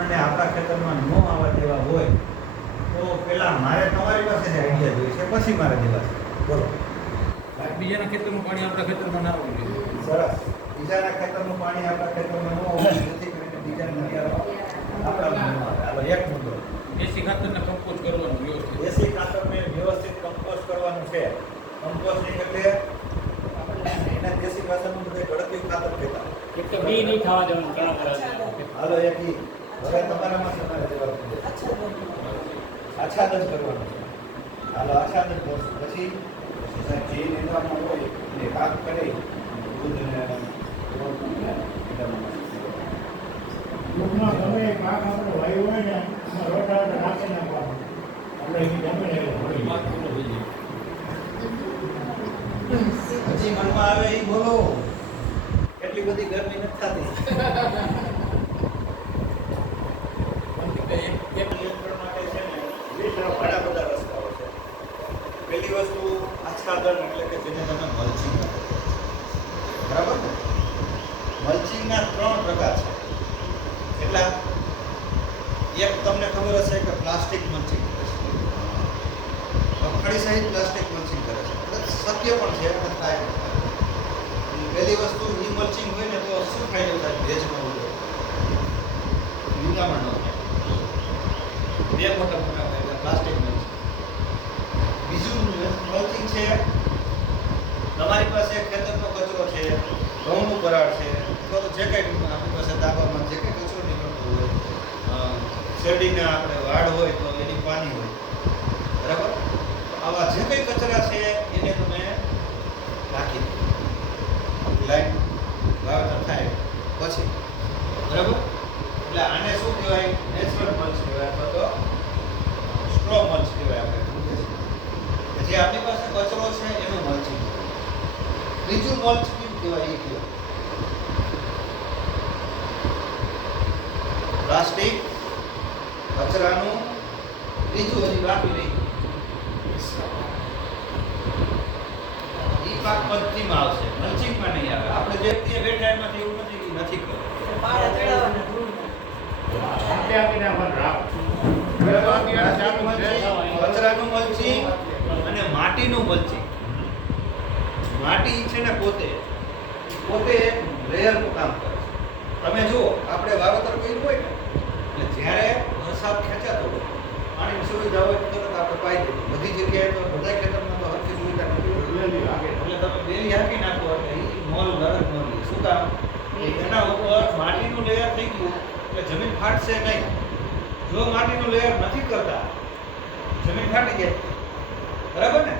અને આપણા ખેતરમાં ન આવવા દેવા હોય તો પેલા મારે તમારી પાસે જ આઈડિયા જોઈએ છે, પછી મારે દેવા છે. બોલો. બીજાના ખેતરનું પાણી આપણા ખેતરમાં ના આવવું જોઈએ. સરસ. બીજાના ખેતરનું પાણી આપણા ખેતરમાં ન આવવું, જેથી કરીને બીજાને નરિયાળો આપણામાં ન આવે. હાલો, એક મુદ્દો. દેશી ખાતરને કમ્પોઝ કરવાનું વ્યવસ્થિત. દેશી ખાતરને વ્યવસ્થિત કમ્પોસ્ટ કરવાનું છે. કમ્પોસ્ટિંગ એટલે એના દેશી ભાષામાં બધે ગળતિયું ખાતર કહેતા. એક તો બી નહીં ખાવા દેવાનું ઘણા બધા. હાલો, એક ઈ. હવે તમારામાં તમારે જવાબ છે. આચ્છાદન કરવાનું છે. હાલો, આચ્છાદન કરશું. પછી જે નિંદામાં હોય એને કાપ કરી દૂધને દૂધમાં ગમે એ પાક આપણે વાયુ હોય ને એમાં રોટાવેટર નાખી નાખવાનું. આપણે એની જમીન એવી હોય. હજી મનમાં આવે એ બોલો. એટલી બધી ગરમી નથી થતી. નિયંત્રણ માટે છે ને ઘણા બધા રસ્તાઓ છે. પહેલી વસ્તુ આચ્છાદન એટલે કે જેને તમે મલ્ચિંગ કહો છો. બરાબર ને? મલ્ચિંગના 3 પ્રકાર છે. એટલા એક તમને ખબર હશે કે પ્લાસ્ટિક મલ્ચિંગ કરે છે. મગફળી સહિત પ્લાસ્ટિક મલ્ચિંગ કરે છે. શક્ય પણ છે અને થાય પણ છે. પહેલી વસ્તુ ઈ મલ્ચિંગ હોય ને તો શું ફાયદો થાય? ભેજમાં વધે, લીંગામાં ન થાય. બે મોટા મોટા ફાયદા પ્લાસ્ટિક મલ્ચિંગ. બીજું મલ્ચિંગ છે, તમારી પાસે ખેતરનો કચરો છે, ઘઉંનું પરાળ છે, અથવા તો જે કંઈ આપણી પાસે દાબામાં જે કંઈ કચરો નીકળતો હોય, શેરડીના આપણે વાડ હોય તો એની પાની હોય, બરાબર? આવા જે કંઈ કચરા છે એને તમે રાખી દો. લાઈન વાવેતર થાય પછી, બરાબર? એટલે આને શું કહેવાય? નેચરલ મલ્ચ કહેવાય અથવા તો સ્ટ્રો મલ્ચ કહેવાય. આપણે જે આપણી પાસે કચરો છે એનું મલ્ચિંગ. બીજું મલ્ચ કેવું કહેવાય એ કહેવાય પ્લાસ્ટિક કચરાનું. બીજું હજી બાકી રહી ઈ પાક પદ્ધતિમાં આવશે, મલ્ચિંગમાં નહીં આવે. આપણે જે રીતે બેઠા એમાંથી એવું નથી કે નથી કરવું. કચરાનું મલ્ચિંગ અને માટીનું મલ્ચિંગ. માટી છે ને પોતે લેયરનું કામ કરે છે. તમે જુઓ, આપણે વાવેતર કર્યું હોય ને એટલે જ્યારે વરસાદ ખેંચાતો હોય, પાણીની સુવિધા હોય તો તરત આપણે પાઈ દઈએ. બધી જગ્યાએ તો બધા ખેતરમાં તો હરખી સુવિધા નથી. એટલે તમે બેલી હાંકી નાખો એટલે એ મોલ નરક ન લે. શું કામ? એના ઉપર માટીનું લેયર થઈ ગયું એટલે જમીન ફાટશે નહીં. જો માટીનું લેયર નથી કરતા જમીન ફાટી જાય, બરાબર ને?